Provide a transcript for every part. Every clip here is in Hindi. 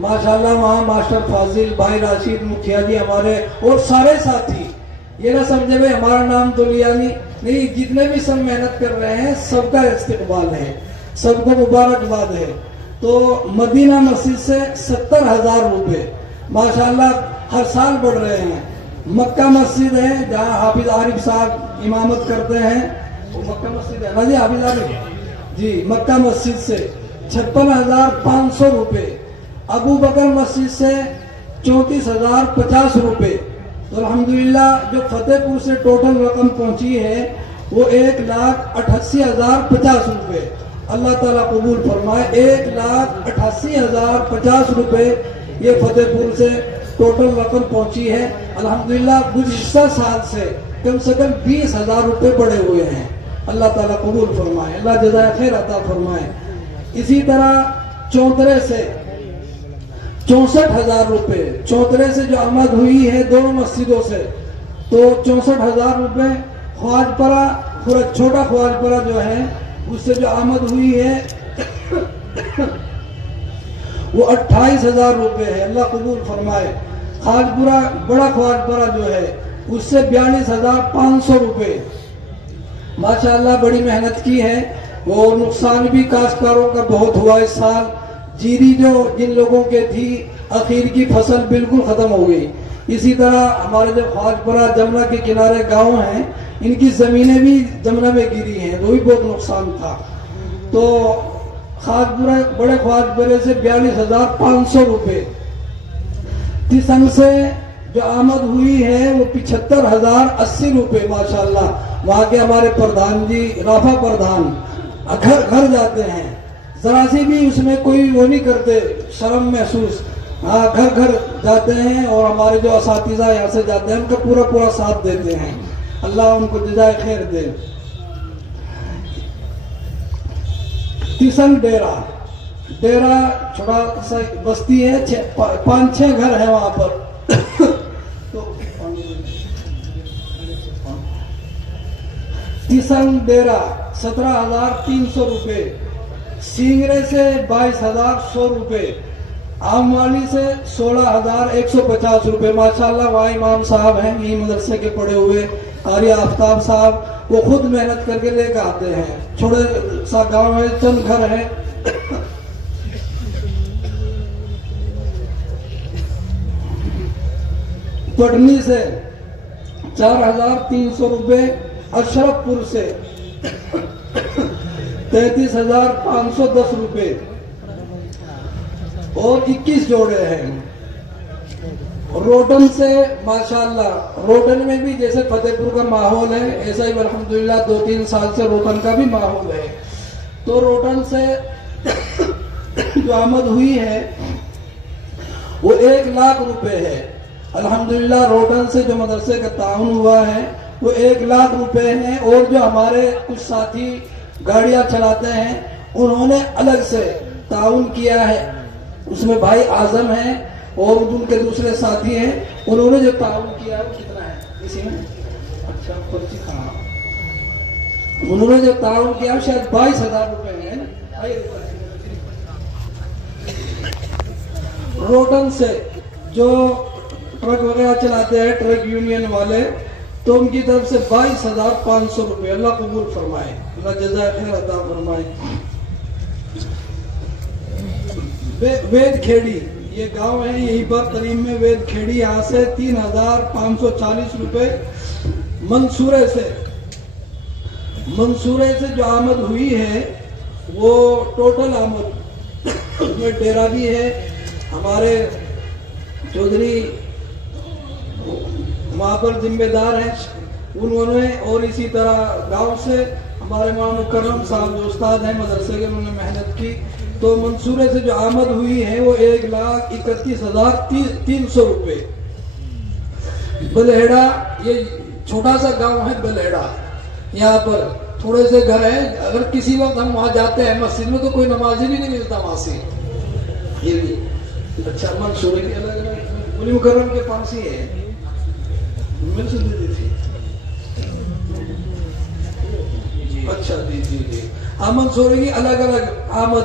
माशाल्लाह वहाँ मास्टर फाजिल, भाई राशिद, मुखिया जी हमारे और सारे साथी, ये ना समझे भाई हमारा नाम तो लिया नहीं, जितने भी सब मेहनत कर रहे हैं सबका इस्तेकबाल है, सबको मुबारकबाद है। तो मदीना मस्जिद से 70,000 रुपए माशाल्लाह हर साल बढ़ रहे हैं। मक्का मस्जिद है जहाँ हाफिज आरिफ साहब इमामत करते हैं, वो मक्का मस्जिद है ना जी, हाफिज आरिफ जी, मक्का मस्जिद से 56,500 रुपए, अबू बकर मस्जिद से 34,050 रुपए। तो अल्हम्दुलिल्लाह जो फतेहपुर से टोटल रकम पहुंची है वो 1,88,050 रुपए। अल्लाह ताला कबूल फरमाए। 1,88,050 रुपए ये फतेहपुर से टोटल रकम पहुंची है। अल्हम्दुलिल्लाह गुज़िश्ता साल से कम 20,000 रुपए बढ़े हुए हैं। अल्लाह ताला कबूल फरमाए, अल्लाह जज़ाए खैर अता फरमाए। इसी तरह चौतरे से 64,000 रुपए, चौतरे से जो आमद हुई है दोनों मस्जिदों से, तो 64,000 रुपए। ख्वाजपरा, छोटा ख्वाजपरा जो है उससे जो आमद हुई है वो 28,000 रुपए है। अल्लाह कबूल फरमाए। ख्वाजपुरा, बड़ा ख्वाजपरा जो है उससे 42,500 रुपए। माशाअल्लाह बड़ी मेहनत की है और नुकसान भी काश्तकारों का बहुत हुआ इस साल। जीरी जो जिन लोगों के थी आखिर की फसल बिल्कुल खत्म हो गई। इसी तरह हमारे जो ख्वाजपुरा जमुना के किनारे गांव हैं इनकी जमीनें भी जमुना में गिरी हैं, वो भी बहुत नुकसान था। तो ख्वाजपुरा, बड़े ख्वाजपुरे से 42,500 रुपए। तिसंग से जो आमद हुई है वो 75,080 रुपए। माशाल्लाह वहाँ के हमारे प्रधान जी, राफा प्रधान, घर घर जाते हैं, जरा सी भी उसमें कोई वो नहीं करते, शर्म महसूस। हाँ, घर घर जाते हैं और हमारे जो असातिज़ा यहाँ से जाते हैं उनका पूरा पूरा साथ देते हैं। अल्लाह उनको जज़ाए खैर दे। तिसन डेरा, डेरा छोटा सा बस्ती है, 5-6 घर है वहां पर। तो तिसन डेरा 17,300 रुपए। सींगरे से 22,100 रुपए। आमवाली से 16,150 रुपए। माशाल्लाह वहाँ इमाम साहब हैं, यही मदरसे के पढ़े हुए कारी आफ्ताब साहब, वो खुद मेहनत करके लेकर आते हैं। छोटे सा गांव है, चंद घर है। पटनी से 4,300 रुपए। अशरफपुर से 33,510 रुपए और 21 जोड़े हैं। रोटन से माशाल्लाह, रोटन में भी जैसे फतेहपुर का माहौल है ऐसा ही अल्हम्दुलिल्लाह 2-3 साल से रोटन का भी माहौल है। तो रोटन से जो आमद हुई है वो 1,00,000 रुपए है। अल्हम्दुलिल्लाह रोटन से जो मदरसे का ताउन हुआ है वो 1,00,000 रुपए है। और जो हमारे कुछ साथी गाड़ियां चलाते हैं उन्होंने अलग से ताउन किया है, उसमें भाई आजम है और उनके दूसरे साथी हैं, उन्होंने जो ताउन किया है वो कितना है इसी में? अच्छा, पर्ची हाँ, उन्होंने जो ताउन किया शायद 22,000 रुपए है। रोटन से जो ट्रक वगैरह चलाते हैं, ट्रक यूनियन वाले, तो उनकी तरफ से 22,500 रुपए। अल्लाह कबूल फरमाए, अल्लाह जज़ाए खैर अता फरमाए। वेद खेड़ी, ये गांव है यहीं पर करीब में वेद खेड़ी, यहाँ से 3,540 रुपए। मंसूरे से जो आमद हुई है वो टोटल आमद, उसमें डेरा भी है, हमारे चौधरी वहाँ पर जिम्मेदार हैं उन्होंने, और इसी तरह गांव से हमारे मां मुकर्रम साहब जो उस्ताद हैं मदरसे के, उन्होंने मेहनत की। तो मंसूरे से जो आमद हुई है वो 1,31,300 रुपए। बलहेड़ा, ये छोटा सा गांव है बलहेड़ा, यहाँ पर थोड़े से घर हैं। अगर किसी वक्त हम वहां जाते हैं मस्जिद में तो कोई नमाजी भी नहीं मिलता वहां से। ये भी अच्छा, मंसूरे की अलग अलग मुली मुकर्रम के पास ही है। अच्छा जी जी जी, मंसूरे की अलग अलग आमद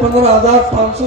15,500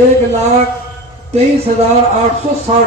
1,23,860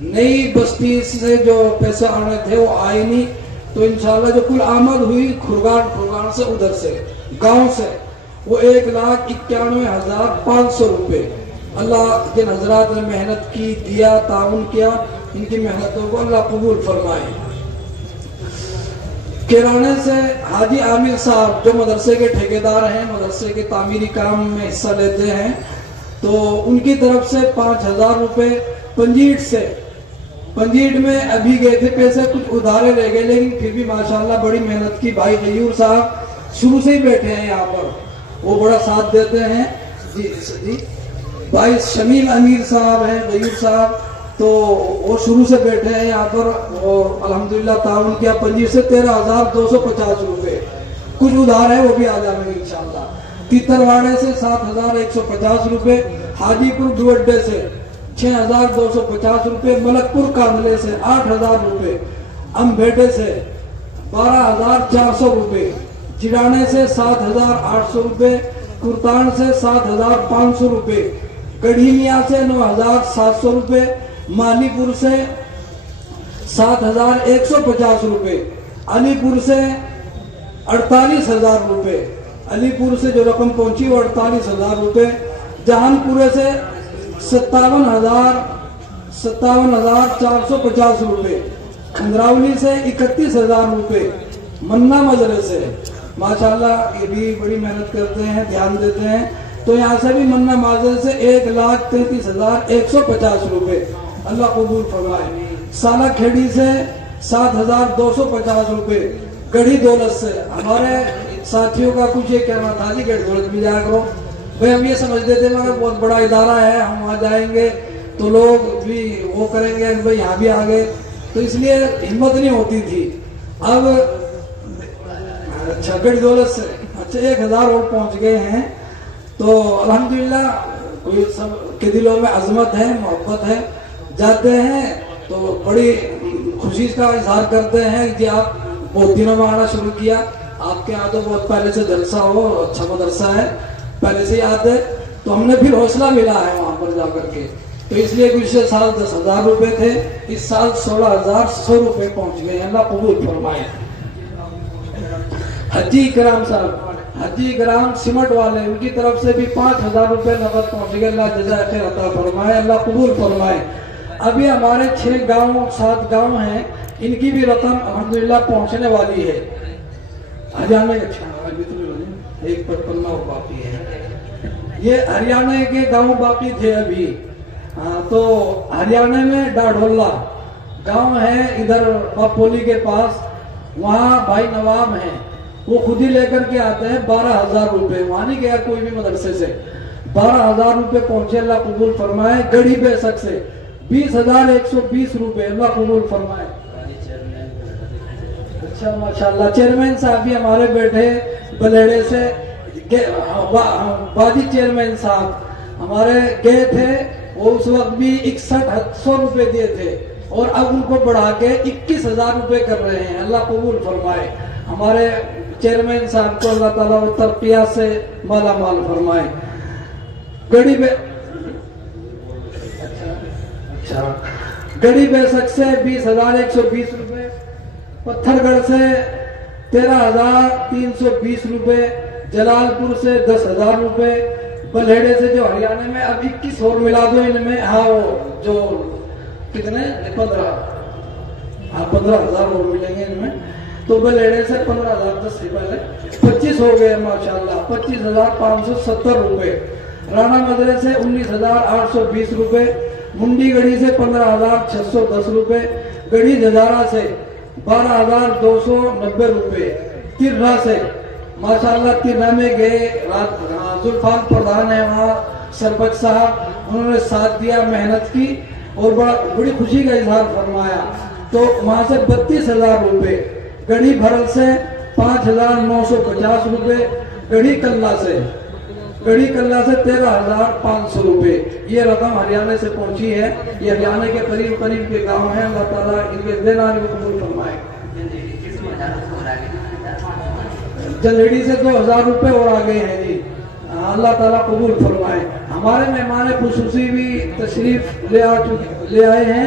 नई बस्ती से जो पैसे आने थे वो आए नहीं, तो इंशाल्लाह जो कुल आमद हुई खुरगान से, उधर से गांव से, वो 1,91,500 रुपए। अल्लाह जिन हजरात ने मेहनत की, दिया, ताउन किया, इनकी मेहनतों को अल्लाह कबूल फरमाए। किराने से हाजी आमिर साहब जो मदरसे के ठेकेदार हैं, मदरसे के तामीरी काम में हिस्सा लेते हैं, तो उनकी तरफ से 5,000 रुपए पंजीट से, पंजीट में अभी गए थे पैसे, कुछ उधारे रह गए, लेकिन फिर भी माशाल्लाह बड़ी मेहनत की। भाई गयूर साहब शुरू से ही बैठे हैं यहाँ पर, वो बड़ा साथ देते हैं जी। भाई शमील अमीर साहब हैं, गयूर साहब, तो वो शुरू से बैठे हैं यहाँ पर, और अल्हम्दुलिल्लाह ताउन किया। पंजीट से 13,250 रुपए, कुछ उधार है वो भी आ जाएंगे इंशाल्लाह। तितरवाड़े से 7,150 रुपए, हाजीपुर दुअड्डे से 6,250 रुपए, मलकपुर कांदले से 8,000 रुपए, अम्बेडे से 12,400 रुपए, जिराने से 7,800 रुपए, कुर्तान से 7,500 रुपए, गढ़ीमिया से 9,700 रुपए, मालीपुर से 7,150 रुपए, अलीपुर से 48,000 रुपए, अलीपुर से जो रकम पहुंची वो 48,000 रुपए, जहानपुर से 57,450 रुपए, खंडरावली से 31,000 रुपए, मन्ना मजरे से माशाल्लाह ये भी बड़ी मेहनत करते हैं, ध्यान देते हैं, तो यहाँ से भी मन्ना माजरे से 1,33,150 रुपए, अल्लाह कबूल फरमाए। साला खेड़ी से 7,250 रुपए, गढ़ी दौलत से हमारे साथियों का कुछ ये कहना था जी गढ़ी दौलत भी जाया करो, भाई हम ये समझते थे मगर बहुत बड़ा इदारा है, हम वहाँ जाएंगे तो लोग भी वो करेंगे, भाई यहाँ भी आ गए, तो इसलिए हिम्मत नहीं होती थी। अब अच्छा गढ़ी दौलत से अच्छा 1,000 और पहुंच गए हैं, तो अल्हम्दुलिल्लाह कोई सब के दिलों में अजमत है, मोहब्बत है, जाते हैं तो बड़ी खुशी का इजहार करते हैं कि आप बहुत दिनों में आना शुरू किया, आपके यहाँ तो बहुत पहले से जलसा हो, अच्छा मदरसा है, पहले से याद है, तो हमने फिर हौसला मिला है वहां पर जाकर के, तो इसलिए पिछले साल 10,000 रुपए थे, इस साल 16,100 रुपए पहुंच गए, अल्लाह कबूल फरमाए। हजी कराम साहब, हजी कराम सिमट वाले, उनकी तरफ से भी 5,000 रुपए नकद पहुंच गए, अल्लाह जज़ा खैर अता फरमाए, अल्लाह कबूल फरमाए। अभी हमारे 6 गाँव 7 गाँव हैं, इनकी भी रकम अल्हम्दुलिल्लाह पहुंचने वाली है। हरियाणा एक पन्ना बाकी है, ये हरियाणा के गांव बाकी थे अभी। हाँ, तो हरियाणा में डाढोला गांव है इधर बापोली के पास, वहाँ भाई नवाब हैं, वो खुद ही लेकर के आते हैं 12,000 रुपए, वहां नहीं गया कोई भी मदरसे से, 12,000 रुपए पहुंचे, अल्लाह कबूल फरमाए। गढ़ी बेसक से 20,120 रुपए, अल्लाह कबूल फरमाए। अच्छा माशाल्लाह, चेयरमैन साहब भी हमारे बैठे बलेड़े से, बाजी चेयरमैन साहब हमारे गए थे, वो उस वक्त भी 6100 रुपए दिए थे, और अब उनको बढ़ा के 21,000 रुपए कर रहे हैं, अल्लाह कबूल फरमाए। हमारे चेयरमैन साहब को अल्लाह ताला तरक्या से माला माल फरमाए। गढ़ी गढ़ी बेसक से 20,120 रुपए, पत्थरगढ़ से 13,320 रुपए, जलालपुर से 10,000 रुपए, बल्हेड़े से जो हरियाणा में अब 21 और मिला दो इनमें, हाँ वो जो कितने 15,000 और मिलेंगे इनमें, तो बल्हेड़े से 15,000 10 से पहले 25 हो गए माशाल्लाह, 25,570 रुपए, राणा मजरे से 19,820 रुपए, मुंडी गढ़ी से 15,610 रुपए, गढ़ी जजारा से 12,290 रुपए, तिर्रा से माशाल्लाह तिर्रा में गए, जुल्फान प्रधान है वहाँ, सरपंच साहब, उन्होंने साथ दिया, मेहनत की और बड़ी खुशी का इजहार फरमाया, तो वहां से 32,000 रुपए, गढ़ी भरल से 5,950 रुपए, गढ़ी कल्ला से 13,500 रुपए, ये रकम हरियाणा से पहुंची है। ये हरियाणा के करीब के गांव हैं, अल्लाह ताला इनके देना को कबूल फरमाए। जलेड़ी से 2,000 रुपए और आ गए हैं जी, अल्लाह ताला कबूल फरमाए। हमारे मेहमान खुसूसी भी तशरीफ ले आए हैं,